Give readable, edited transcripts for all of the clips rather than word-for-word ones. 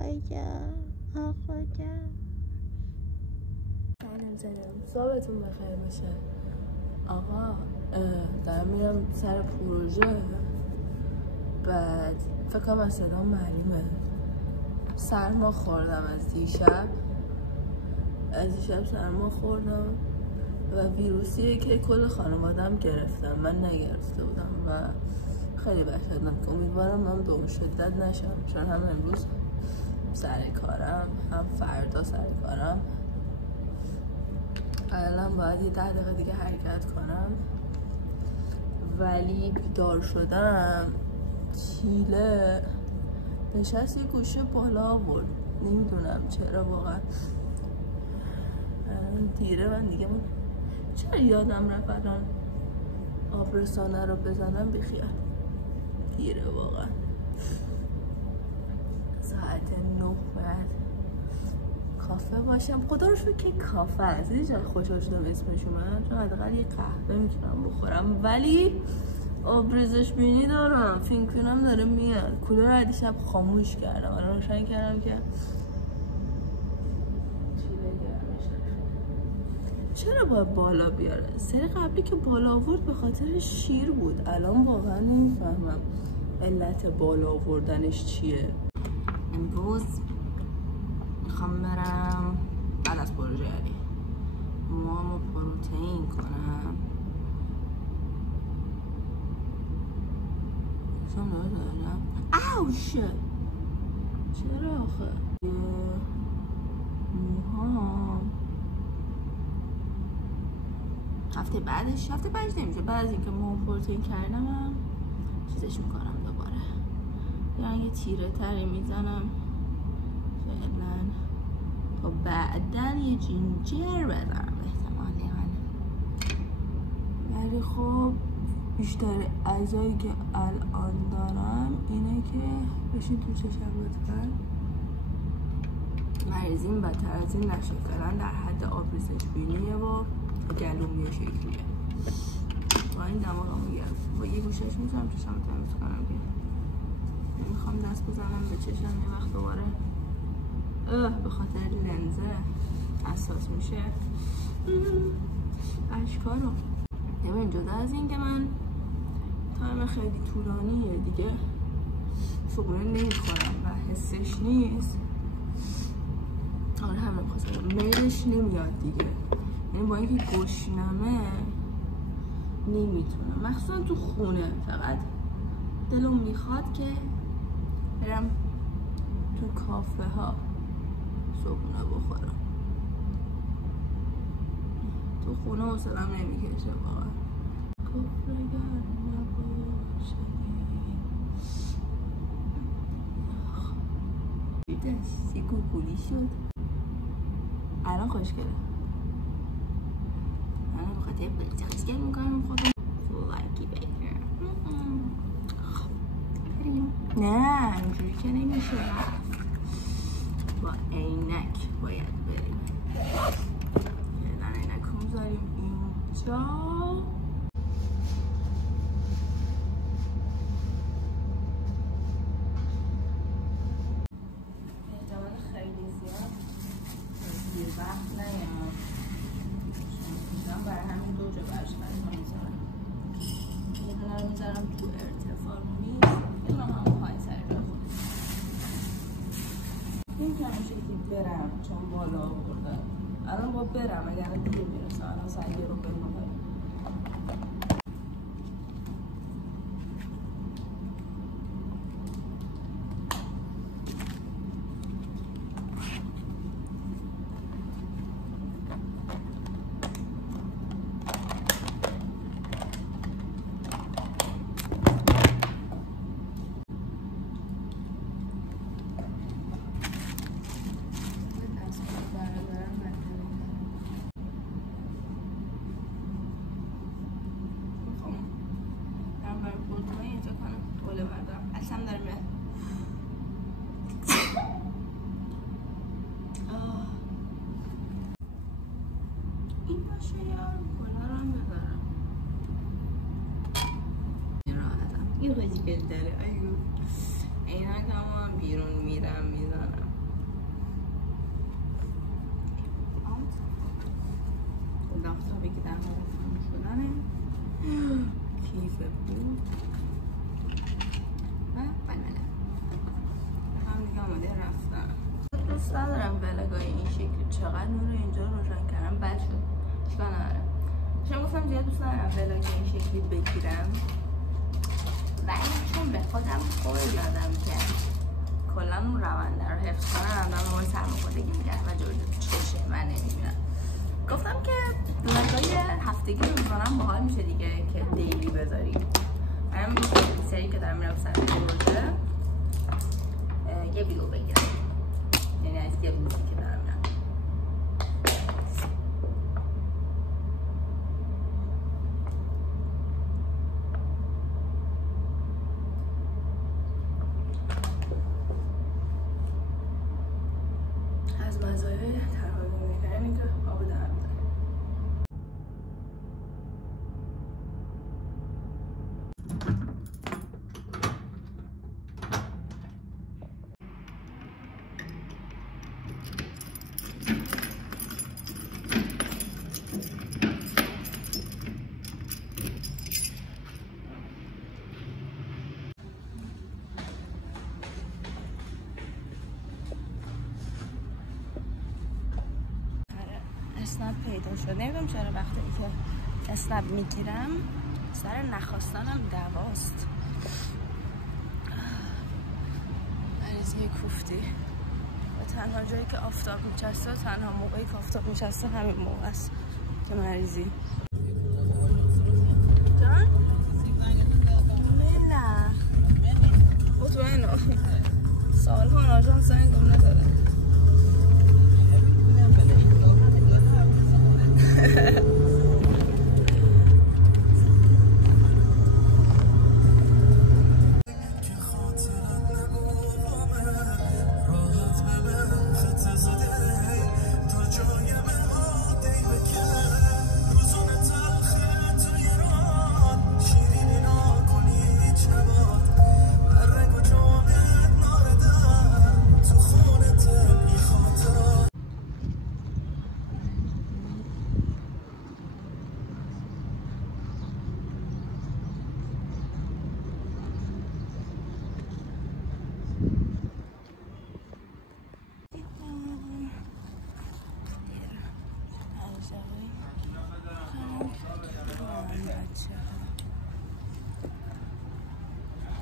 آقا جان صبحتون بخیر باشه. آقا دارم میرم سر پروژه، بعد فکر کنم از صدام معلومه سرما خوردم. از دیشب سرما خوردم و ویروسیه که کل خانوادم گرفتم، من نگرفته بودم و خیلی وحشتناک. امیدوارم من به اون شدت نشم، چون هم امروز سر کارم هم فردا سر کارم. الان باید یه 10 دقیقه دیگه حرکت کنم، ولی بیدار شدم چیله نشست یه گوشه بالا آورد، نمیدونم چرا واقعا. دیره من دیگه چرا یادم رفت الان آبرسانه رو بزنم بیخیال. دیره واقعا، ساعت 9 بعد کافه باشم. خدا رو شکر که کافه هست، یه جای خوشحال شدم اسمش اومد، چون حداقل یه قهوه میتونم بخورم، ولی آبریزش بینی دارم، فینکفینم داره میاد. کولر رو دیشب خاموش کردم، الان روشن کردم که چرا باید بالا بیاره. سری قبلی که بالا آورد به خاطر شیر بود، الان واقعا نمیفهمم علت بالا آوردنش چیه. امروز میخوام برم بعد از پروژه موامو پروتئین کنم. چون دارم اوش چرا آخه موهام هفته بعدش نمیشه. بعد از اینکه موام پروتئین کردم هم چیزش میکنم دوباره، یه رنگ تیره تری میزنم فعلا تا بعدن یه جینجر بزنم احتمالی من. ولی خب بیشتر اعضایی که الان دارم اینه که بشین تو چشم لطفا مریضیم بدتر از این نشه. فعلا در حد آبریزش بینیه و گلوم یه شکلیه. با این دماغمو گرفت، با یه گوشش میزنم چشم تمیز کنم که نمیخوام دست بزنم به چشم یه وقت دوباره به خاطر لنزه حساس میشه اشکارو. ببین جدا از این که من تایم خیلی طولانیه دیگه صبحونه نمیخورم و حسش نیست، آره همه بخواستم میلش نمیاد دیگه. یعنی با اینکه گشنمه نمیتونم، مخصوصا تو خونه. فقط دلم میخواد که برم تو کافه ها صبحونه بخورم، تو خونه حوصله‌ام نمیکشه واقعا. کفرگر نباشدی دستی کوکولی شد. الان خوشگله، الان بخاطر بلتخشگر میکنم خودم لایکی بیکر. نه اینجوری که نمیشه، با عینک باید بریم. عینک رو میذاریم اینجا. احتمال خیلی زیاد دیر وقت نیام، چون برای همین دو جا برشمت میذارم. یه دونه رو میذارم تو ارتفاع نیست، یه دونه هم پای سر بخونم. این که همیشه که برم چون بالا آوردم. الان با برم اگر دیگه میرسم. الان ساعت 1 رو برم. این باشه یا کلا هم بذارم راحتم. یه خوشگل داره. اینا که هم بیرون میرم میزنم. دوست ندارم ولاگای این شکلی. چقدر نور اینجا رو روشن کردم بد شد. اشکال نداره. شما گفتم زیاد دوست ندارم ولاگای این شکلی بگیرم، ولی چون به خودم قول دادم که کلا اون رونده رو حفظ کنم، من به من سرماخوردگی میگردم و جور چشه من نمیبینم. گفتم که ولاگای هفتگی رو میکنم باحال میشه دیگه که دیلی بذاری. من سری که دارم میرم سر روزه یه ویدیو بگیرم، یعنی از یه روزی که دارم میرم. از مزایای تنها زندگی کردن اینه که آب دارم داره. اسنپ پیدا شد. نمیدونم چرا وقتی که اسنپ میگیرم سر نخواستنم دعواست. مریضی کوفتی و تنها جایی که آفتاب میچسته و تنها موقعی که آفتاب میچسته همین موقع است که مریضی. جان؟ نه مطمئنم سالها آژانس زنگم نداره.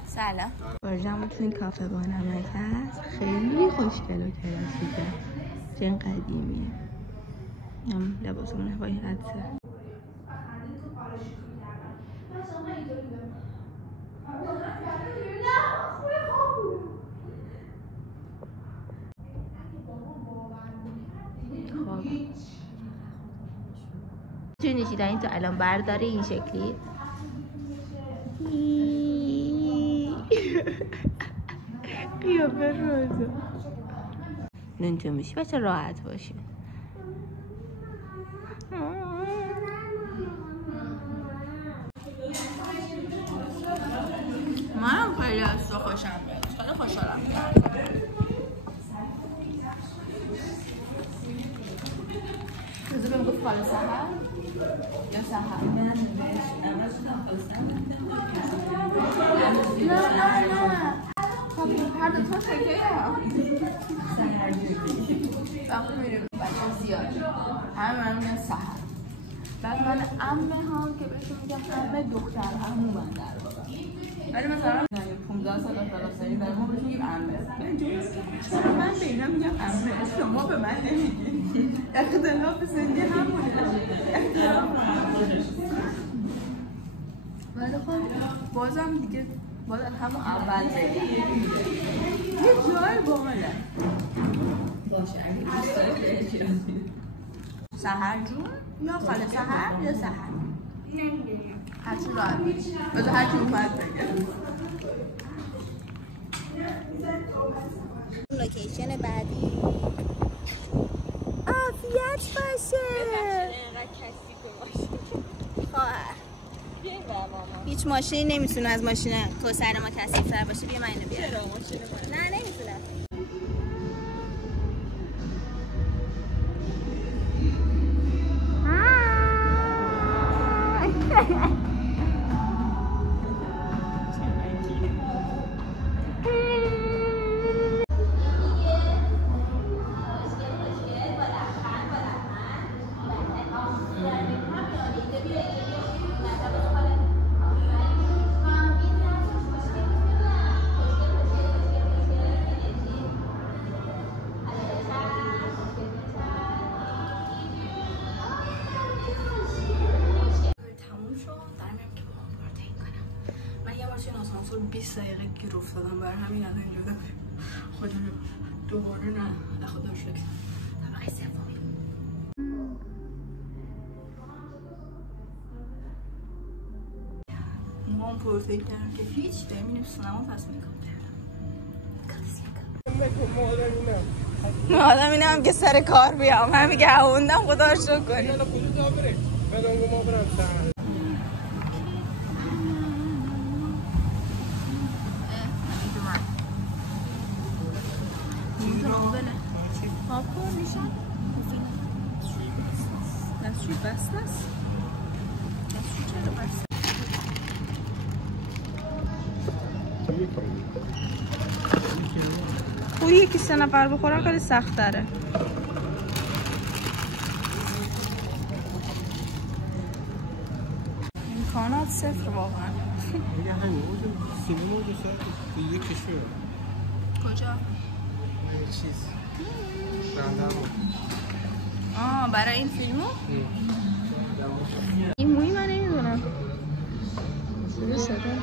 سلام. برجام تو این کافه بانمک هست. خیلی خوشگل و کلاسیکه. جن قدیمیه. لباسمونه با این عدسه. چون نشیدنی تو الان برداره این شکلی قیافه روزا نونجو میشی بچه راحت باشی. منم خیلی از تو خوشم میاد. خیلی خوشحالم. روزه بهم گفت خاله سحر یا سحر؟ من اول شدم خاله سحر. نه هر دو تا تکیه سحر جدی وقتی میریم بچه زیاد همه من میگن سحر. بعد من عمه ها که بهشون میگم عمه دختر عمو من در واقع. ولی مثلا 15 سال اختلاف در ما بهشون میگیم عمه. چرا من به اینا میگم عمه شما به من نمیگید؟ اختلاف سنی همونه. ولی خب بازم دیگه باید همون اول بگم یه جای باحاله. باشه اگه دوست داری چی رسید؟ سحر جون یا خاله سحر یا سحر؟ نمیدونم. هرچی راحت بذار هرچی اومد بگم. لوکیشن بعدی عافیت باشه. خواهر هیچ ماشینی نمیتونه از ماشین کوثر ما کثیف‌تر باشه. بیا من اینو بیارم. نه نمیتونه. 20 دقیقه گیر افتادم، برای همین الان اینجا بودم خدا رو دوباره نه خدا رو شکر طبقه سومی. موام پروتئین کردم که هیچ داریم میریم سینما پس میکام کردم. آدم اینه هم که سر کار بیام هم میگه هوندم خدا رو شکر کنیم. خود یکی 3 نفر بخورم خیلی سخت تره. امکانات صفر واقعا. میگه همین سینما رو سر یه کشور کجا؟ یه چیز برای این فیلمو؟ این موی من نمیدونم شروع شده.